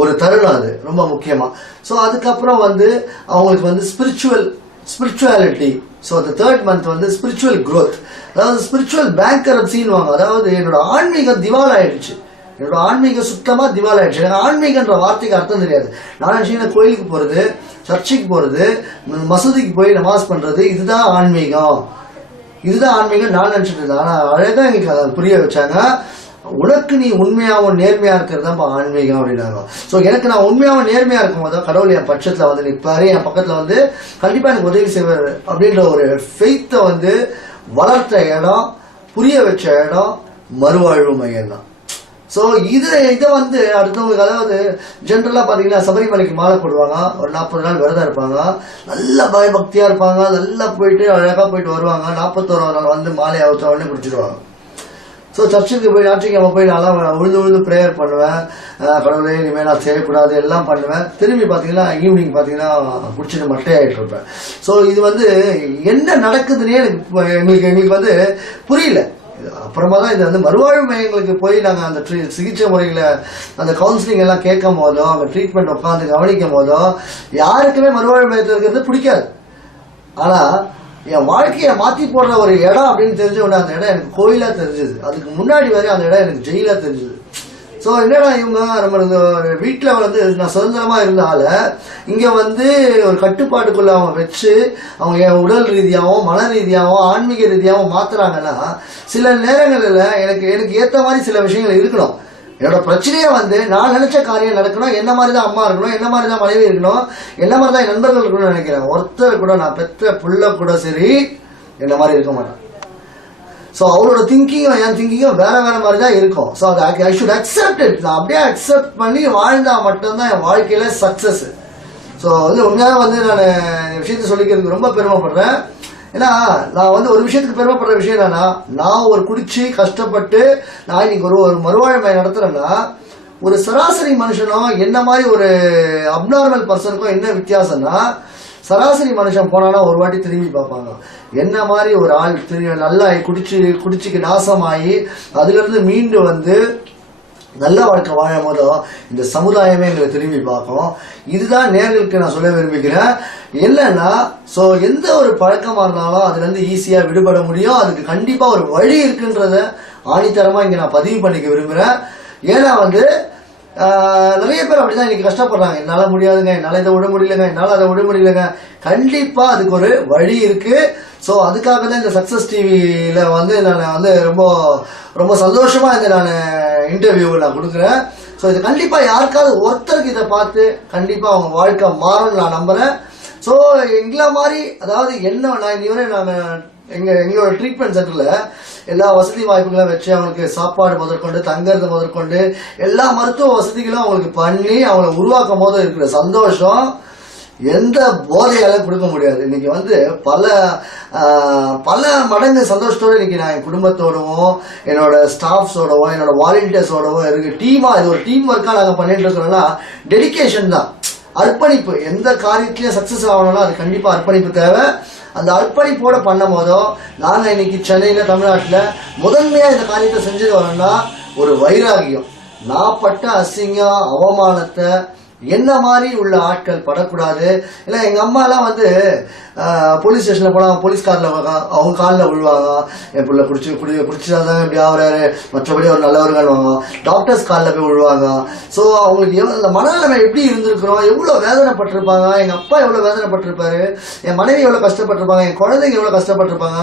ஒரு தருணம் அது ரொம்ப முக்கியமா. ஸோ அதுக்கப்புறம் அவங்களுக்கு ஸ்பிரிச்சுவல் ஸ்பிரிச்சுவாலிட்டி. ஸோ அந்த தேர்ட் மந்த் வந்து ஸ்பிரிச்சுவல் growth, அதாவது ஸ்பிரிச்சுவல் பேங்கரப்சின்னு வாங்க. அதாவது என்னோட ஆன்மீகம் திவால் ஆயிடுச்சு, என்னோட ஆன்மீகம் சுத்தமா திவால் ஆயிடுச்சு. எனக்கு ஆன்மீகன்ற வார்த்தைக்கு அர்த்தம் தெரியாது. நான் நினைச்சேன் கோயிலுக்கு போறது, சர்ச்சுக்கு போறது, மசூதிக்கு போய் நமாஸ் பண்றது, இதுதான் ஆன்மீகம், இதுதான் ஆன்மீகம் நான் நினைச்சிட்டு இருந்தேன். ஆனா அழகா எங்களுக்கு அதை புரிய வச்சாங்க. உனக்கு நீ உண்மையாவும் நேர்மையா இருக்கிறது தான் ஆன்மீகம் அப்படின்னாங்க. ஸோ எனக்கு நான் உண்மையாவும் நேர்மையா இருக்கும் போது கடவுள் என் பட்சத்துல வந்து நிற்பாரு, என் பக்கத்துல வந்து கண்டிப்பா எனக்கு உதவி செய்வாரு அப்படின்ற ஒரு ஃபெய்த்தை வந்து வளர்த்த இடம், புரிய வச்ச இடம் மறுவாழ்வு மையம் தான். ஸோ இதை வந்து அடுத்தவங்களுக்கு, அதாவது ஜென்ரலாக பார்த்தீங்கன்னா சபரிமலைக்கு மாலை போடுவாங்க, ஒரு 40 நாள் விரதம் இருப்பாங்க, நல்ல பயபக்தியாக இருப்பாங்க, நல்லா போயிட்டு அழகாக போயிட்டு வருவாங்க. 41ஆம் நாள் வந்து மாலையை அவுத்த உடனே குடிச்சிடுவாங்க. ஸோ சர்ச்சுக்கு போய் ஞாயிற்றுக்கிழமை போய் நல்லா உழுது ப்ரேயர் பண்ணுவேன், கடவுளே இனிமேல் நான் செய்யக்கூடாது எல்லாம் பண்ணுவேன். திரும்பி பார்த்தீங்கன்னா ஈவினிங் பார்த்தீங்கன்னா குடிச்சிட்டு மட்டையாகிட்டு இருப்பேன். ஸோ இது வந்து என்ன நடக்குதுன்னே எங்களுக்கு வந்து புரியல. அப்புறமா தான் இது வந்து மறுவாழ்வு மையங்களுக்கு போய் நாங்கள் அந்த சிகிச்சை முறைகளை, அந்த கவுன்சிலிங் எல்லாம் கேட்கும் போதோ, அங்கே ட்ரீட்மெண்ட் உட்காந்து கவனிக்கும் போதோ யாருக்குமே மறுவாழ்வு மையத்தில் இருக்கிறது பிடிக்காது. ஆனால் என் வாழ்க்கையை மாற்றி போடுற ஒரு இடம் அப்படின்னு தெரிஞ்ச உடனே அந்த இடம் எனக்கு கோயிலாக தெரிஞ்சுது. அதுக்கு முன்னாடி வரை அந்த இடம் எனக்கு ஜெயிலாக தெரிஞ்சுது. ஸோ என்னடா இவங்க நம்ம வீட்டில் வந்து நான் சுதந்திரமாக இருந்தால இங்கே வந்து ஒரு கட்டுப்பாட்டுக்குள்ள அவங்க வச்சு அவங்க என் உடல் ரீதியாகவும் மன ரீதியாகவும் ஆன்மீக ரீதியாகவும் மாத்துறாங்கன்னா சில நேரங்களில் எனக்கு ஏற்ற மாதிரி சில விஷயங்கள் இருக்கணும். என்னோட பிரச்சனையே வந்து நான் நினைச்ச காரியம் நடக்கணும், என்ன மாதிரி தான் அம்மா இருக்கணும், என்ன மாதிரி தான் மனைவி இருக்கணும், என்ன மாதிரி தான் என் நண்பர்கள் இருக்கணும்னு நினைக்கிறேன். ஒருத்தர் கூட நான் பெற்ற புள்ள கூட சரி என்ன மாதிரி இருக்க மாட்டேன். ஸோ அவரோட திங்கிங்கும் என் திங்கிங்கும் வேற மாதிரி தான் இருக்கும். ஸோ அதை ஐ ஷுட் அக்செப்ட் இட். நான் அப்படியே அக்செப்ட் பண்ணி வாழ்ந்தா மட்டும்தான் என் வாழ்க்கையில சக்சஸ். ஸோ வந்து உண்மையாக வந்து நான் விஷயத்த சொல்லிக்கிறதுக்கு ரொம்ப பெருமைப்படுறேன். ஏன்னா நான் வந்து ஒரு விஷயத்துக்கு பெருமைப்படுற விஷயம் என்னன்னா, நான் ஒரு குடிச்சு கஷ்டப்பட்டு நான் இன்னைக்கு ஒரு மறுவாழ்வை நடத்துறேன்னா ஒரு சராசரி மனுஷனும் என்ன மாதிரி ஒரு அப்நார்மல் பர்சனுக்கும் என்ன வித்தியாசம்னா, சராசரி மனுஷன் போனானா ஒரு வாட்டி திரும்பி பார்ப்பாங்க. என்ன மாதிரி ஒரு ஆள் நல்லா குடிச்சுக்கு நாசமாகி அதுல இருந்து மீண்டு வந்து நல்ல வாழ்க்கை வாழும் போதோ இந்த சமுதாயமே எங்களை திரும்பி பார்க்கும். இதுதான் நேர்களுக்கு நான் சொல்ல விரும்புகிறேன். இல்லைன்னா ஸோ எந்த ஒரு பழக்கமாக இருந்தாலும் அதுல இருந்து ஈஸியாக விடுபட முடியும். அதுக்கு கண்டிப்பா ஒரு வழி இருக்குன்றத ஆணித்தரமா இங்க நான் பதிவு பண்ணிக்க விரும்புறேன். ஏன்னா வந்து நிறைய பேர் அப்படிதான் இன்னைக்கு கஷ்டப்படுறாங்க. என்னால முடியாதுங்க, என்னால இதை விட முடியலங்க, என்னால அதை விட முடியலங்க. கண்டிப்பா அதுக்கு ஒரு வழி இருக்கு. ஸோ அதுக்காக தான் இந்த சக்சஸ் டிவியில வந்து நான் வந்து ரொம்ப ரொம்ப சந்தோஷமா இந்த நான் இன்டர்வியூ நான் கொடுக்குறேன். ஸோ இது கண்டிப்பா யாருக்காவது ஒருத்தருக்கு இதை பார்த்து கண்டிப்பா அவங்க வாழ்க்கை மாறும்னு நான் நம்புறேன். ஸோ எங்களை மாதிரி, அதாவது என்ன நான் இதுவரை நாங்கள் எங்களோட ட்ரீட்மெண்ட் சென்டர்ல எல்லா வசதி வாய்ப்புகளும் வச்சு அவங்களுக்கு சாப்பாடு முதற்கொண்டு தங்கறது முதற்கொண்டு எல்லா மருத்துவ வசதிகளும் அவங்களுக்கு பண்ணி அவங்களை உருவாக்கும் போது இருக்கிற சந்தோஷம் எந்த போதையாலும் கொடுக்க முடியாது. இன்னைக்கு வந்து பல மடங்கு சந்தோஷத்தோடு இன்னைக்கு நான் என் குடும்பத்தோடவும் என்னோட ஸ்டாஃப்ஸோடவும் என்னோட வாலண்டியர்ஸோடவும் இருக்கு. டீமா இது ஒரு டீம் ஒர்க்கா நாங்கள் பண்ணிட்டு இருக்கிறோம்னா டெடிகேஷன் தான், அர்ப்பணிப்பு. எந்த காரியத்திலயும் சக்சஸ் ஆகணும்னா அது கண்டிப்பா அர்ப்பணிப்பு தேவை. அந்த அர்ப்பணிப்போட பண்ணும் போதோ நாங்க இன்னைக்கு சென்னையில தமிழ்நாட்டில் முதன்மையா இந்த காரியத்தை செஞ்சது வரணும்னா ஒரு வைராகியம். நான் பட்ட அசிங்கம் அவமானத்தை என்ன மாதிரி உள்ள ஆட்கள் படக்கூடாது. இல்லை எங்க அம்மா எல்லாம் வந்து போலீஸ் ஸ்டேஷன்ல போனா போலீஸ்காரில் அவங்க காலில் விழுவாங்க, என் பிள்ளை குடிச்சுதான் இப்படி ஆகுறாரு, மற்றபடி ஒரு நல்லவர்கள் வாங்க. டாக்டர்ஸ் காலில் போய் விழுவாங்க. ஸோ அவங்களுக்கு அந்த மனநிலைமை எப்படி இருந்திருக்கிறோம், எவ்வளவு வேதனைப்பட்டிருப்பாங்க, எங்க அப்பா எவ்வளவு வேதனைப்பட்டிருப்பாரு, என் மனைவி எவ்வளவு கஷ்டப்பட்டிருப்பாங்க, என் குழந்தைங்க எவ்வளவு கஷ்டப்பட்டிருப்பாங்க.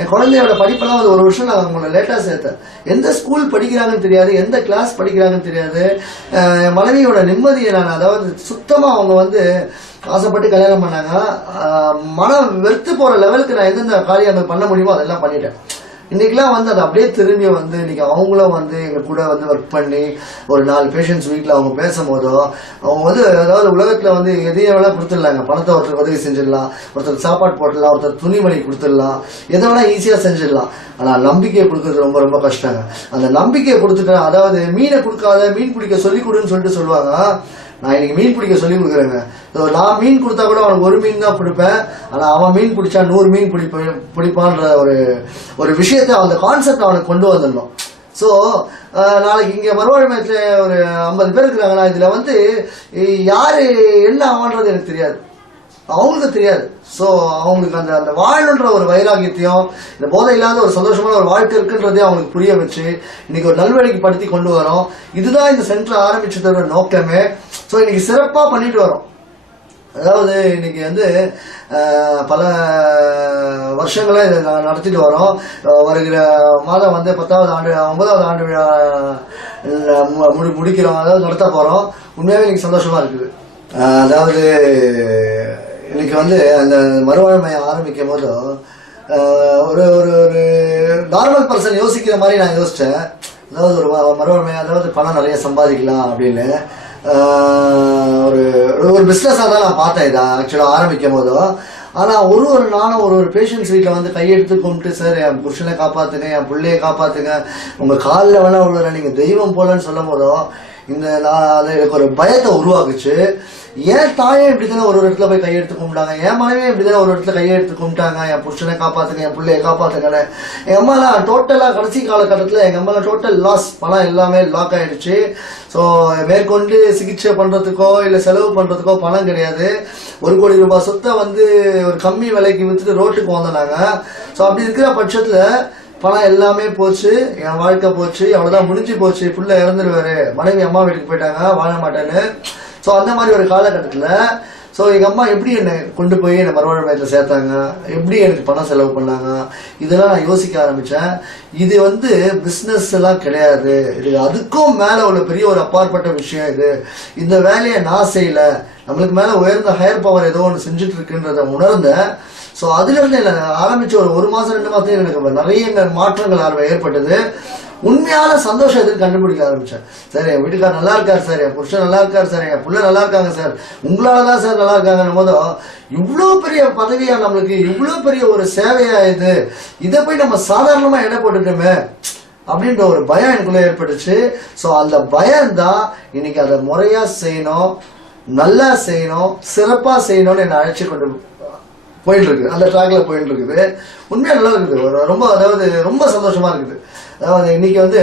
என் குழந்தையோட படிப்பெல்லாம் வந்து ஒரு வருஷம் நான் அவங்களை லேட்டா சேர்த்தேன். எந்த ஸ்கூல் படிக்கிறாங்கன்னு தெரியாது, எந்த கிளாஸ் படிக்கிறாங்கன்னு தெரியாது. என் மனைவியோட நிம்மதியை நான், அதாவது சுத்தமா அவங்க வந்து ஆசைப்பட்டு கல்யாணம் பண்ணாங்க. மனம் வெறுத்து போற லெவலுக்கு நான் எந்தெந்த காரியங்கள் பண்ண முடியுமோ அதெல்லாம் பண்ணிட்டேன். இன்னைக்கெல்லாம் வந்து அதை அப்படியே திரும்பி வந்து இன்னைக்கு அவங்களும் வந்து எங்க கூட வந்து ஒர்க் பண்ணி ஒரு 4 பேஷண்ட்ஸ் வீட்டில் அவங்க பேசும்போதோ அவங்க வந்து, அதாவது உலகத்துல வந்து எதையும் வேணா கொடுத்துடலாங்க. பணத்தை ஒருத்தர் உதவி செஞ்சிடலாம், ஒருத்தர் சாப்பாடு போட்டுடலாம், ஒருத்தர் துணிமணி கொடுத்துடலாம், எதை வேணா ஈஸியா செஞ்சிடலாம். ஆனா நம்பிக்கையை கொடுக்கறது ரொம்ப ரொம்ப கஷ்டங்க. அந்த நம்பிக்கையை கொடுத்துட்டேன். அதாவது மீனை கொடுக்காத, மீன் பிடிக்க சொல்லி கொடுன்னு சொல்லிட்டு சொல்லுவாங்க. நான் இன்னைக்கு மீன் பிடிக்க சொல்லி கொடுக்குறேங்க. நான் மீன் கொடுத்தா கூட அவனுக்கு ஒரு மீன் தான் பிடிப்பேன். ஆனா அவன் மீன் பிடிச்சா 100 மீன் பிடிப்பான்ற ஒரு விஷயத்தை, அந்த கான்செப்ட் அவனுக்கு கொண்டு வந்துடணும். ஸோ நாளைக்கு இங்க மறுவாழ்வு மையத்துல ஒரு 50 பேர் இருக்கிறாங்கன்னா இதுல வந்து யாரு என்ன ஆவான்றது எனக்கு தெரியாது. அவங்களுக்கு தெரியாது. ஸோ அவங்களுக்கு அந்த அந்த வாழன்ற ஒரு வைராகியத்தையும் இந்த போதை இல்லாத ஒரு சந்தோஷமான ஒரு வாழ்க்கை இருக்குன்றதையும் அவங்களுக்கு புரிய வச்சு இன்னைக்கு ஒரு நல்வழிக்கு படுத்தி கொண்டு வரோம். இதுதான் இந்த சென்டர் ஆரம்பிச்சதோட நோக்கமே. ஸோ இன்னைக்கு சிறப்பா பண்ணிட்டு வரோம். அதாவது இன்னைக்கு வந்து பல வருஷங்களா இதை நடத்திட்டு வரோம். வருகிற மாதம் வந்து 10வது ஆண்டு 9வது ஆண்டு விழா முடிக்கிறோம், அதாவது நடத்த போறோம். உண்மையாவே இன்னைக்கு சந்தோஷமா இருக்குது. அதாவது இன்னைக்கு வந்து அந்த மறுவாழ்வு மையம் ஆரம்பிக்கும் போது ஒரு ஒரு ஒரு நார்மல் பர்சன் யோசிக்கிற மாதிரி நான் யோசிச்சேன். அதாவது ஒரு மறுவாழ்வு மையம், அதாவது பணம் நிறைய சம்பாதிக்கலாம் அப்படின்னு ஒரு ஒரு பிஸ்னஸாக தான் நான் பார்த்தேன் இதை ஆக்சுவலாக ஆரம்பிக்கும் போதும். ஆனால் ஒரு நானும் ஒரு பேஷண்ட்ஸ் வீட்டில் வந்து கையெடுத்து கும்பிட்டு, சார் என் புருஷனை காப்பாற்றுங்க, என் பிள்ளையை காப்பாற்றுங்க, உங்கள் காலில் வேணா விழுற, நீங்கள் தெய்வம் போலன்னு சொல்லும் போதும் இந்த அது எனக்கு ஒரு பயத்தை உருவாக்குச்சு. என் தாயே இப்படி தானே ஒரு இடத்துல போய் கையெடுத்து கும்பிட்டாங்க, என் மனைவியும் இப்படி தானே ஒரு இடத்துல கையெடுத்து கும்பிட்டாங்க, என் புருஷனை காப்பாற்றுங்க, என் பிள்ளையை காப்பாற்றுங்கன்னு. எங்கள் அம்மாலாம் டோட்டலாக கடைசி காலகட்டத்தில் எங்கள் அம்மாலாம் டோட்டல் லாஸ், பணம் எல்லாமே லாக் ஆகிடுச்சு. ஸோ மேற்கொண்டு சிகிச்சை பண்ணுறதுக்கோ இல்லை செலவு பண்ணுறதுக்கோ பணம் கிடையாது. 1 கோடி ரூபாய் சொத்தை வந்து ஒரு கம்மி விலைக்கு விற்றுட்டு ரோட்டுக்கு வந்தோம். ஸோ அப்படி இருக்கிற பட்சத்தில் பணம் எல்லாமே போச்சு, என் வாழ்க்கை போச்சு, அவ்வளோதான் முடிஞ்சு போச்சு, புள்ள இறந்துருவாரு, மனைவி அம்மா வீட்டுக்கு போயிட்டாங்க, வாழ மாட்டேன்னு. ஸோ அந்த மாதிரி ஒரு காலகட்டத்தில் ஸோ எங்கள் அம்மா எப்படி என்னை கொண்டு போய் என்னை மறுவாழ்வு மையத்தில் சேர்த்தாங்க, எப்படி எனக்கு பணம் செலவு பண்ணாங்க, இதெல்லாம் நான் யோசிக்க ஆரம்பித்தேன். இது வந்து பிஸ்னஸ் எல்லாம் கிடையாது, இது அதுக்கும் மேலே உள்ள பெரிய ஒரு அப்பாற்பட்ட விஷயம். இது இந்த வேலையை நான் செய்யலை, நம்மளுக்கு மேலே உயர்ந்த ஹையர் பவர் ஏதோ ஒன்று செஞ்சுட்டு இருக்குன்றதை உணர்ந்தேன். ஸோ அதுலேருந்து என்ன ஆரம்பிச்சு ஒரு மாதம் 2 மாதத்துல எனக்கு நிறைய மாற்றங்கள் ஏற்பட்டது. உண்மையான சந்தோஷம் எதுக்கு கண்டுபிடிக்க ஆரம்பிச்சேன். சார் என் வீட்டுக்கார் நல்லா இருக்காரு சார், என் புருஷன் நல்லா இருக்காரு சார், என் பிள்ளை நல்லா இருக்காங்க சார், உங்களால தான் சார் நல்லா இருக்காங்கன்னும் போதும் இவ்வளோ பெரிய பதவியா நம்மளுக்கு, இவ்வளோ பெரிய ஒரு சேவையா இது, இதை போய் நம்ம சாதாரணமா எடை போட்டுட்டோமே அப்படின்ற ஒரு பயம் எனக்குள்ள ஏற்பட்டுச்சு. ஸோ அந்த பயம்தான் இன்னைக்கு அதை முறையா செய்யணும், நல்லா செய்யணும், சிறப்பா செய்யணும்னு என்னை அழைச்சி கொண்டு போயிட்டு இருக்கு. அந்த ட்ராக்ல போயிட்டு இருக்குது. உண்மையா நல்லா இருக்குது. ரொம்ப அதாவது ரொம்ப சந்தோஷமா இருக்குது. அதாவது இன்னைக்கு வந்து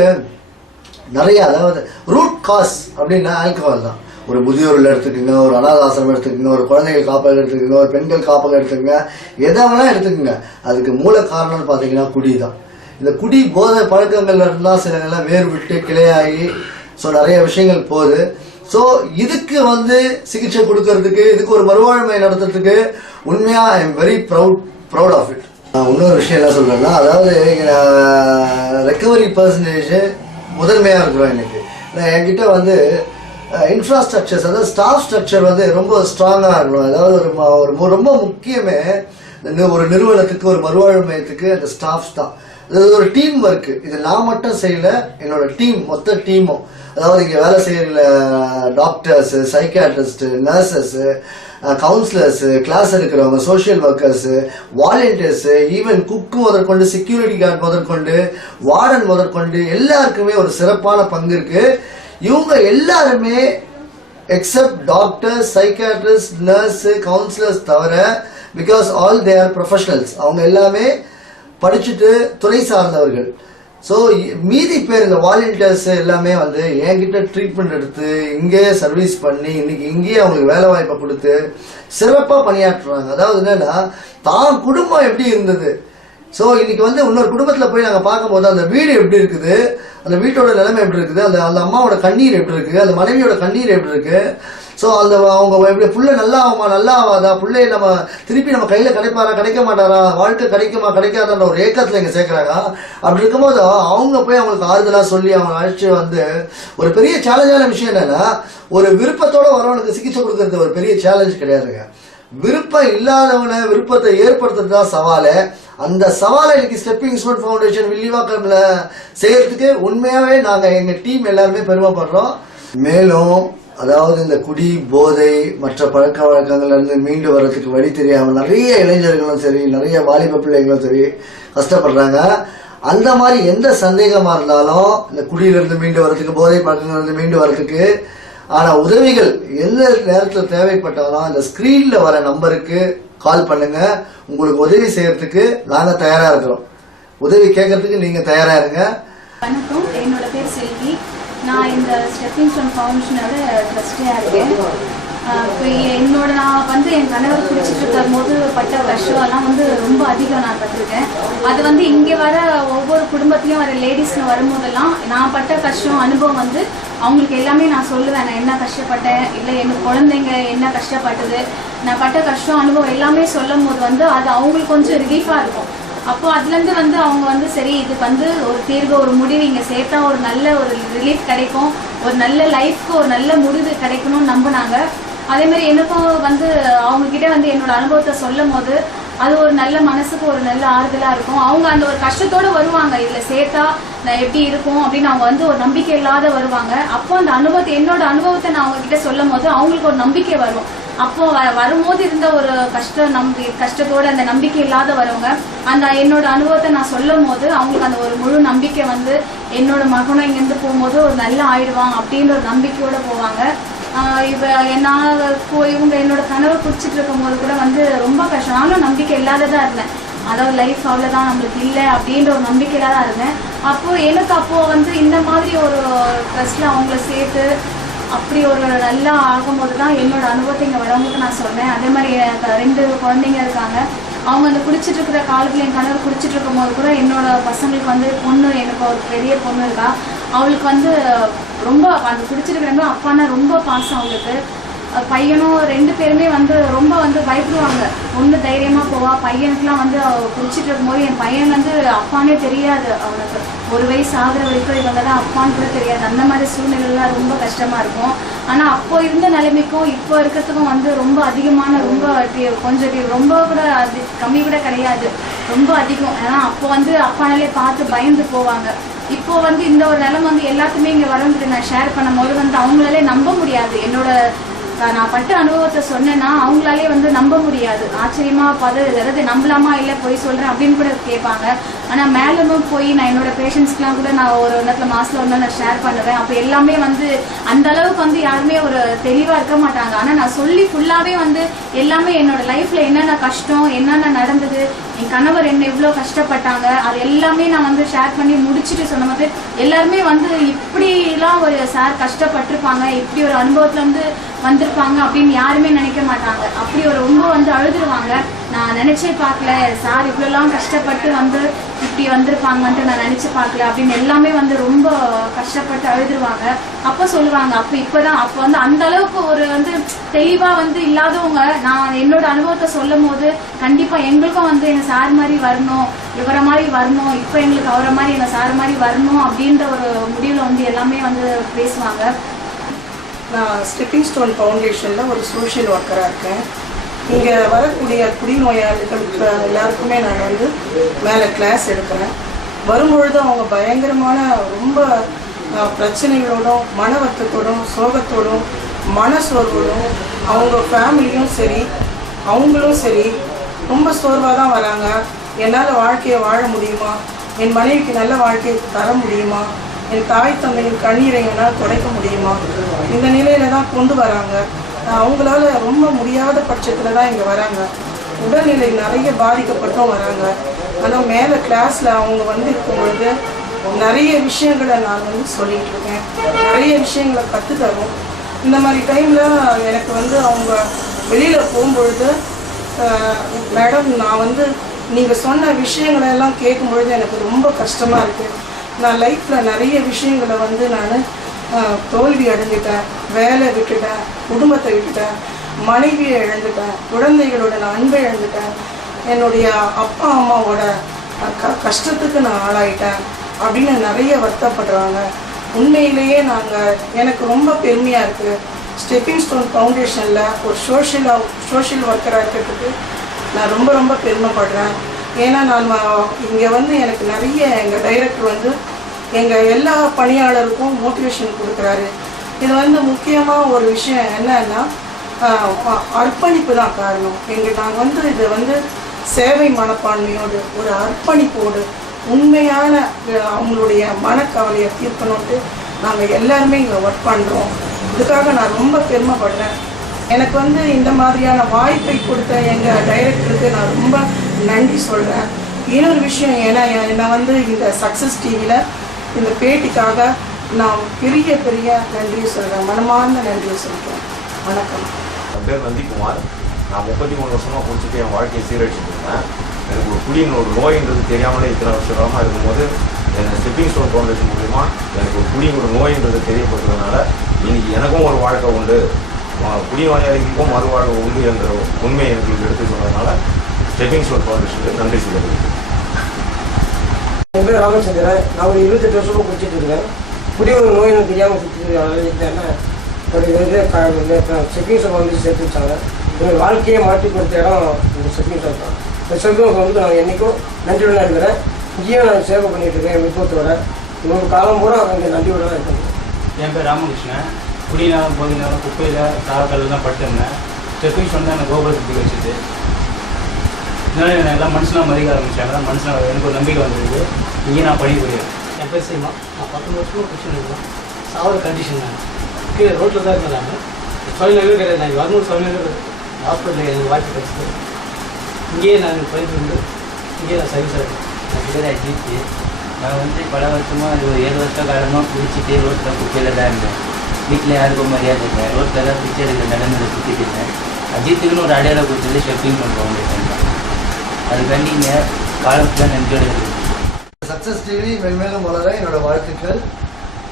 நிறைய, அதாவது ரூட் காஸ் அப்படின்னா ஆல்கஹால் தான். ஒரு முதியோர்கள் எடுத்துக்கோங்க, ஒரு அனாதாசிரமம் எடுத்துக்கோங்க, ஒரு குழந்தைகள் காப்பகம் எடுத்துக்கோங்க, ஒரு பெண்கள் காப்பகம் எடுத்துக்கோங்க, எதை வேணா எடுத்துக்கோங்க, அதுக்கு மூல காரணம்னு பார்த்தீங்கன்னா குடி தான். இந்த குடி போதை பழக்கங்கள்ல இருந்தால் சிலங்கள்லாம் வேறு விட்டு கிளையாகி ஸோ நிறைய விஷயங்கள் போகுது. ஸோ இதுக்கு வந்து சிகிச்சை கொடுக்கறதுக்கு, இதுக்கு ஒரு மறுவாழ்மை நடத்துறதுக்கு உண்மையா I am very proud of it. இன்னொரு விஷயம் என்ன சொல்றேன்னா, அதாவது ரெக்கவரி பர்சன்டேஜ் முதன்மையா இருக்கிறோம் இன்னைக்கு. என்கிட்ட வந்து இன்ஃப்ராஸ்ட்ரக்சர்ஸ், அதாவது ஸ்டாஃப் ஸ்ட்ரக்சர் வந்து ரொம்ப ஸ்ட்ராங்கா இருக்கணும். அதாவது ஒரு ரொம்ப முக்கியமே ஒரு நிறுவனத்துக்கு, ஒரு மறுவாழ்வு மையத்துக்கு அந்த ஸ்டாஃப்ஸ் தான். அது ஒரு டீம் ஒர்க். இது நான் மட்டும் செய்யல, என்னோட டீம், மொத்த டீமும். அதாவது இங்கே வேலை செய்யற doctors, psychiatrist, nurses, counsellors, class எடுக்கிறவங்க, social workers, volunteers, even cook முதற்கொண்டு, செக்யூரிட்டி கார்டு முதற்கொண்டு, வார்டன் முதற்கொண்டு எல்லாருக்குமே ஒரு சிறப்பான பங்கு இருக்கு. இவங்க எல்லாருமே except doctors, psychiatrist, nurse, counsellors தவிர, because all they are professionals, அவங்க எல்லாமே படிச்சுட்டு துறை சார்ந்தவர்கள். ஸோ மீதி பேர் இந்த வாலண்டியர்ஸ் எல்லாமே வந்து என்கிட்ட ட்ரீட்மெண்ட் எடுத்து இங்கேயே சர்வீஸ் பண்ணி இன்னைக்கு இங்கேயே அவங்களுக்கு வேலை வாய்ப்பை கொடுத்து சிறப்பாக பணியாற்றுறாங்க. அதாவது என்னன்னா, தான் குடும்பம் எப்படி இருந்தது, ஸோ இன்னைக்கு வந்து இன்னொரு குடும்பத்தில் போய் நாங்கள் பார்க்கும்போது அந்த வீடு எப்படி இருக்குது, அந்த வீட்டோட நிலைமை எப்படி இருக்குது, அந்த அந்த அம்மாவோட கண்ணீர் எப்படி இருக்குது, அந்த மனைவியோட கண்ணீர் எப்படி இருக்கு, ஸோ அந்த அவங்க எப்படி புள்ள நல்லா ஆகுமா, நல்லா ஆகாதா, பிள்ளைய நம்ம திருப்பி நம்ம கையில் கிடைப்பாரா, கிடைக்க மாட்டாரா, வாழ்க்கை கிடைக்குமா கிடைக்காதான்ற ஒரு ஏக்கத்தில் இங்கே சேர்க்குறாங்க. அப்படி இருக்கும்போது அவங்க போய் அவங்களுக்கு ஆறுதலாக சொல்லி அவங்க அழைச்சி வந்து ஒரு பெரிய சேலஞ்சான விஷயம் என்னன்னா, ஒரு விருப்பத்தோட வரவனுக்கு சிகிச்சை கொடுக்கறது ஒரு பெரிய சேலஞ்ச் கிடையாதுங்க. விருப்பம் இல்லாதவனை விருப்பத்தை ஏற்படுத்துறது தான் சவாலு. அந்த சவாலை இன்னைக்கு ஸ்டெப்பிங் ஸ்டோன் ஃபவுண்டேஷன் வில்லிவாக்கம்ல செய்யறதுக்கு உண்மையாவே நாங்க எங்க டீம் எல்லாருமே பெருமைப்படுறோம். மேலும் அதாவது இந்த குடி, போதை, மற்ற பழக்க வழக்கங்கள்ல இருந்து மீண்டு வர்றதுக்கு வழி தெரியாம நிறைய இளைஞர்களும் சரி, நிறைய வாலிப பிள்ளைகளும் சரி கஷ்டப்படுறாங்க. அந்த மாதிரி எந்த சந்தேகமா இருந்தாலும் இந்த குடியிலிருந்து மீண்டு வர்றதுக்கு, போதை பழக்கங்கள்ல இருந்து மீண்டு வர்றதுக்கு ஆனா உதவிகள் எந்த நேரத்தில் தேவைப்பட்டாலும் இந்த ஸ்கிரீன்ல வர நம்பருக்கு கால் பண்ணுங்க. உங்களுக்கு உதவி செய்யறதுக்கு நாங்க தயாரா இருக்கிறோம். உதவி கேட்கறதுக்கு நீங்க தயாரா இருங்க. வணக்கம், என்னோட பேர் செல்வி. நான் இந்த ஸ்டெப்பிங் ஸ்டோன் ஃபவுண்டேஷனோட ட்ரஸ்டியா இருக்கேன். இப்போ நான் வந்து என் கணவர் குடிச்சிட்டு இருக்கும் போது பட்ட கஷ்டம்லாம் வந்து ரொம்ப அதிகம் நான் பட்டிருக்கேன். அது வந்து இங்கே வர ஒவ்வொரு குடும்பத்திலையும் வர லேடிஸ்னு வரும்போதெல்லாம் நான் பட்ட கஷ்டம் அனுபவம் வந்து அவங்களுக்கு எல்லாமே நான் சொல்லுவேன். நான் என்ன கஷ்டப்பட்டேன், இல்லை எங்கள் குழந்தைங்க என்ன கஷ்டப்பட்டது, நான் பட்ட கஷ்டம் அனுபவம் எல்லாமே சொல்லும் போது வந்து அது அவங்களுக்கு கொஞ்சம் ரிலீஃபாக இருக்கும். அப்போ அதுலேருந்து வந்து அவங்க வந்து சரி இதுக்கு வந்து ஒரு தீர்வு, ஒரு முடிவு இங்கே சேர்த்தா ஒரு நல்ல ஒரு ரிலீஃப் கிடைக்கும், ஒரு நல்ல லைஃப்க்கு ஒரு நல்ல முடிவு கிடைக்கணும்னு நம்பினாங்க. அதே மாதிரி எனக்கும் வந்து அவங்கக்கிட்ட வந்து என்னோட அனுபவத்தை சொல்லும் போது அது ஒரு நல்ல மனசுக்கு ஒரு நல்ல ஆறுதலாக இருக்கும். அவங்க அந்த ஒரு கஷ்டத்தோடு வருவாங்க, இதில் சேர்த்தா நான் எப்படி இருக்கும் அப்படின்னு அவங்க வந்து ஒரு நம்பிக்கை இல்லாத வருவாங்க. அப்போ அந்த அனுபவத்தை என்னோட அனுபவத்தை நான் அவங்கக்கிட்ட சொல்லும் போது அவங்களுக்கு ஒரு நம்பிக்கை வரும். அப்போ வரும்போது இருந்த ஒரு கஷ்டத்தோட அந்த நம்பிக்கை இல்லாத வரவங்க அந்த என்னோட அனுபவத்தை நான் சொல்லும் போது அவங்களுக்கு அந்த ஒரு முழு நம்பிக்கை வந்து என்னோட மகனும் இங்கேருந்து போகும்போது ஒரு நல்ல ஆயிடுவான் அப்படின்ற ஒரு நம்பிக்கையோட போவாங்க. இப்போ இவங்க என்னோட கனவை குடிச்சிட்டு இருக்கும் போது கூட வந்து ரொம்ப கஷ்டம். நானும் நம்பிக்கை இல்லாததா இருந்தேன். அதாவது லைஃப் அவ்வளோதான் நம்மளுக்கு இல்லை அப்படின்ற ஒரு நம்பிக்கையில தான் இருந்தேன். எனக்கு வந்து இந்த மாதிரி ஒரு ட்ரஸ்ட்ல அவங்கள சேர்த்து அப்படி ஒரு நல்லா ஆகும்போது தான் என்னோட அனுபவத்தை இங்கே வரவங்களுக்கு நான் சொன்னேன். அதே மாதிரி எனக்கு 2 குழந்தைங்க இருக்காங்க. அவங்க அந்த குடிச்சிட்டு இருக்கிற காலத்தில் என் கணவர் குடிச்சிட்டு இருக்கும் போது கூட என்னோட பசங்களுக்கு வந்து பொண்ணு, எனக்கு ஒரு பெரிய பொண்ணு இருக்கா, அவளுக்கு வந்து ரொம்ப அந்த குடிச்சிருக்கிறவங்க அப்பானா ரொம்ப பாசம் அவங்களுக்கு. பையனும் 2 பேருமே வந்து ரொம்ப வந்து பயப்படுவாங்க. பொண்ணு தைரியமாக போவா, பையனுக்குலாம் வந்து குடிச்சிட்டு இருக்கும்போது என் பையன் வந்து அப்பானே தெரியாது. அவனுக்கு 1 வயசு ஆகிற வரைக்கும் இவங்க தான் அப்பான்னு கூட தெரியாது. அந்த மாதிரி சூழ்நிலைலாம் ரொம்ப கஷ்டமாக இருக்கும். ஆனால் அப்போ இருந்த நிலைமைக்கும் இப்போ இருக்கிறதுக்கும் வந்து ரொம்ப அதிகமான கொஞ்சம் ரொம்ப கூட அது கம்மி கூட கிடையாது, ரொம்ப அதிகம். ஏன்னா அப்போ வந்து அப்பானாலே பார்த்து பயந்து போவாங்க. இப்போ வந்து இந்த ஒரு நிலைமை வந்து எல்லாத்துமே இங்கே வரவங்களுக்கு நான் ஷேர் பண்ணும் போது வந்து அவங்களாலே நம்ப முடியாது. என்னோட நான் பட்ட அனுபவத்தை சொன்னேன்னா அவங்களாலே வந்து நம்ப முடியாது. ஆச்சரியமா அதாவது நம்பலாமா இல்லை போய் சொல்கிறேன் அப்படின்னு கூட கேட்பாங்க. ஆனால் மேலும் போய் நான் என்னோட பேஷண்ட்ஸ்க்குலாம் கூட நான் ஒரு இடத்துல மாதத்தில் வந்து நான் ஷேர் பண்ணுவேன். அப்போ எல்லாமே வந்து அந்த அளவுக்கு வந்து யாருமே ஒரு தெளிவாக இருக்க மாட்டாங்க. ஆனால் நான் சொல்லி ஃபுல்லாகவே வந்து எல்லாமே என்னோட லைஃப்பில் என்னென்ன கஷ்டம், என்னென்ன நடந்தது, என் கணவர் என்ன எவ்வளோ கஷ்டப்பட்டாங்க, அது எல்லாமே நான் வந்து ஷேர் பண்ணி முடிச்சுட்டு சொன்னபோது எல்லாருமே வந்து இப்படிலாம் ஒரு சார் கஷ்டப்பட்டிருப்பாங்க, இப்படி ஒரு அனுபவத்தில் வந்து வந்திருப்பாங்க அப்படின்னு யாருமே நினைக்க மாட்டாங்க. அப்படி ஒரு ரொம்ப வந்து அழுதுருவாங்க. நான் நினைச்சே பார்க்கல சார் இவ்வளோலாம் கஷ்டப்பட்டு வந்து இப்படி வந்திருப்பாங்கன்ட்டு நான் நினைச்சு பார்க்கல அப்படின்னு எல்லாமே வந்து ரொம்ப கஷ்டப்பட்டு அழுதுருவாங்க. அப்போ சொல்லுவாங்க அப்போ வந்து அந்த அளவுக்கு ஒரு வந்து தெளிவா வந்து இல்லாதவங்க நான் என்னோட அனுபவத்தை சொல்லும் போது கண்டிப்பா எங்களுக்கும் வந்து எங்க சார் மாதிரி வரணும், இவரை மாதிரி வரணும், இப்போ எங்களுக்கு அவரை மாதிரி எங்க சார் மாதிரி வரணும் அப்படின்ற ஒரு முடிவில் வந்து எல்லாமே வந்து பேசுவாங்க. நான் ஸ்டெப்பிங் ஸ்டோன் ஃபவுண்டேஷனில் ஒரு சோஷியல் ஒர்க்கராக இருக்கேன். இங்கே வரக்கூடிய குடிநோயாளிகளுக்கு எல்லாருக்குமே நான் வந்து மேலே கிளாஸ் எடுக்கிறேன். வரும்பொழுது அவங்க பயங்கரமான ரொம்ப பிரச்சனைகளோடும், மன வருத்தத்தோடும், சோகத்தோடும், மனசோர்வோடும், அவங்க ஃபேமிலியும் சரி அவங்களும் சரி ரொம்ப சோர்வாக தான் வராங்க. என்னால் வாழ்க்கையை வாழ முடியுமா, என் மனைவிக்கு நல்ல வாழ்க்கையை தர முடியுமா, என் தாய் தந்தையின் கண்ணீரை என்னால் துடைக்க முடியுமா, இந்த நிலையில தான் கொண்டு வராங்க. அவங்களால ரொம்ப முடியாத பட்சத்தில் தான் இங்கே வராங்க. உடல்நிலை நிறைய பாதிக்கப்பட்டும் வராங்க. ஆனால் மேலே கிளாஸில் அவங்க வந்து இருக்கும் பொழுது நிறைய விஷயங்களை நான் வந்து சொல்லிகிட்டு இருக்கேன், நிறைய விஷயங்களை கற்றுத்தரும். இந்த மாதிரி டைமில் எனக்கு வந்து அவங்க வெளியில் போகும்பொழுது மேடம் நான் வந்து நீங்கள் சொன்ன விஷயங்களெல்லாம் கேட்கும் பொழுது எனக்கு ரொம்ப கஷ்டமாக இருக்குது. நான் லைஃப்பில் நிறைய விஷயங்களை வந்து நான் தோல்வி அடைஞ்சிட்டேன், வேலை விட்டுட்டேன், குடும்பத்தை விட்டுட்டேன், மனைவியை இழந்துட்டேன், குழந்தைகளோட நான் அன்பை இழந்துட்டேன், என்னுடைய அப்பா அம்மாவோட கஷ்டத்துக்கு நான் ஆளாயிட்டேன் அப்படின்னு நிறைய வருத்தப்படுறாங்க. உண்மையிலேயே எனக்கு ரொம்ப பெருமையாக இருக்குது. ஸ்டெப்பிங் ஸ்டோன் ஃபவுண்டேஷனில் ஒரு சோஷியல் ஒர்க்கராக இருக்கிறதுக்கு நான் ரொம்ப ரொம்ப பெருமைப்படுறேன். ஏன்னா நான் இங்கே வந்து எனக்கு நிறைய எங்கள் டைரக்டர் வந்து எங்கள் எல்லா பணியாளருக்கும் மோட்டிவேஷன் கொடுக்குறாரு. இது வந்து முக்கியமாக ஒரு விஷயம் என்னன்னா அர்ப்பணிப்பு தான் காரணம். நாங்கள் வந்து இது வந்து சேவை மனப்பான்மையோடு ஒரு அர்ப்பணிப்போடு உண்மையான அவங்களுடைய மனக்கவலையை தீர்க்கணுன்ட்டு நாங்கள் எல்லாருமே இங்கே ஒர்க் பண்ணுறோம். இதுக்காக நான் ரொம்ப பெருமைப்படுறேன். எனக்கு வந்து இந்த மாதிரியான வாய்ப்பை கொடுத்த எங்கள் டைரக்டருக்கு நான் ரொம்ப நன்றி சொல்கிறேன். இன்னொரு விஷயம், ஏன்னா என்னை வந்து இந்த சக்ஸஸ் டிவியில் இந்த பேட்டிக்காக நான் பெரிய நன்றியை சொல்கிறேன், மனமார்ந்த நன்றியை சொல்கிறேன். வணக்கம். என் பேர் நந்திக்குமார். நான் 33 வருஷமாக குடிச்சிட்டு என் வாழ்க்கையை சீரழிச்சிட்டு இருந்தேன். எனக்கு ஒரு குடியின் ஒரு நோயின்றது தெரியாமலே இத்தனை வருஷமாக இருக்கும்போது ஸ்டெப்பிங் ஸ்டோன் ஃபவுண்டேஷன் மூலிமா எனக்கு ஒரு குடியோட நோயின்றது தெரியப்படுறதுனால இன்னைக்கு எனக்கும் ஒரு வாழ்க்கை உண்டு, குடி நோயாளிகளுக்கும் மறுவாழ்வு உண்டு என்ற உண்மையை எங்களுக்கு எடுத்து சொன்னதுனால ஸ்டெப்பிங் ஸ்டோன் ஃபவுண்டேஷனுக்கு நன்றி சொல்லுங்கள். என் பேர் ராமச்சந்திரன். நான் ஒரு 28 வருஷமாக குடிச்சிட்டு இருக்கேன். குடி ஒரு நோய் எனக்கு தெரியாமல் சுற்றி அழைச்சிட்டேன்னா ஒரு ஸ்டெப்பிங் ஸ்டோன் வந்து சேர்த்து வச்சாங்க. எங்கள் வாழ்க்கையை மாற்றி கொடுத்த இடம் இந்த ஸ்டெப்பிங் ஸ்டோன் தான். இந்த ஸ்டெப்பிங் வந்து நான் என்றைக்கும் நன்றியுடன் இருக்கிறேன். இங்கேயும் நான் சேவை பண்ணிட்டு இருக்கேன். விருப்பத்தோட இன்னொரு காலம் பூரா அங்கே நன்றியோட தான் இருக்கேன். என் பேர் ராமகிருஷ்ணன். குடி நேரம் போதி நேரம் குப்பையில் தாவக்கல்ல தான் பட்டுருந்தேன். ஸ்டெப்பிங் ஸ்டோன் தான் எனக்கு கோபுரத்துக்கு வச்சுது. இதனால நான் எல்லாம் மனுஷனாக மதிக்க ஆரம்பித்தாங்க. மனுஷனாக எனக்கு ஒரு நம்பிக்கை வந்துருக்கு. இங்கே நான் பணிபுரியேன். என் பேர் சீமா. நான் 19 வருஷமாக குடிச்சுன்னு இருக்கேன். சாவர கண்டிஷன் தான். கீழே ரோட்டில் தான் இருந்தேன். நான் சமையல் கிடையாது. நான் வரும்போது சமையல் ஹாஸ்பிட்டலில் எனக்கு வாய்ப்பு கிடைச்சிது. இங்கேயே நான் பணிபுரிந்து இங்கேயே நான் சர்வீஸ் ஆகிட்டேன். என் பேர் அஜித். நான் வந்து பல வருஷமாக ஒரு 7 வருஷ காலமாக குடிச்சிட்டு ரோட்டில் குப்பையில் தான் இருந்தேன். வீட்டில் யாருக்கும் மரியாதை இல்லை. ரோட்டில் தான் பிச்சை எடுக்கிற நிலைமையில சுற்றிட்டு இருந்தேன். அஜித்துக்குன்னு ஒரு அடையாளம் கொடுத்தது ஸ்டெப்பிங் ஸ்டோன் ஃபவுண்டேஷன் தான். அதுக்காண்டி இங்கே காலத்தில் நன்றியோடு இருக்குது. சக்ஸஸ் டிவி மென்மேலும் வளர என்னோட வாழ்த்துக்கள்.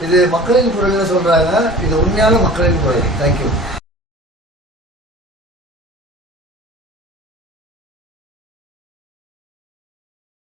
இது மக்களின் குரல்னு சொல்கிறாங்க, இது உண்மையான மக்களின் குரல். தேங்க்யூ.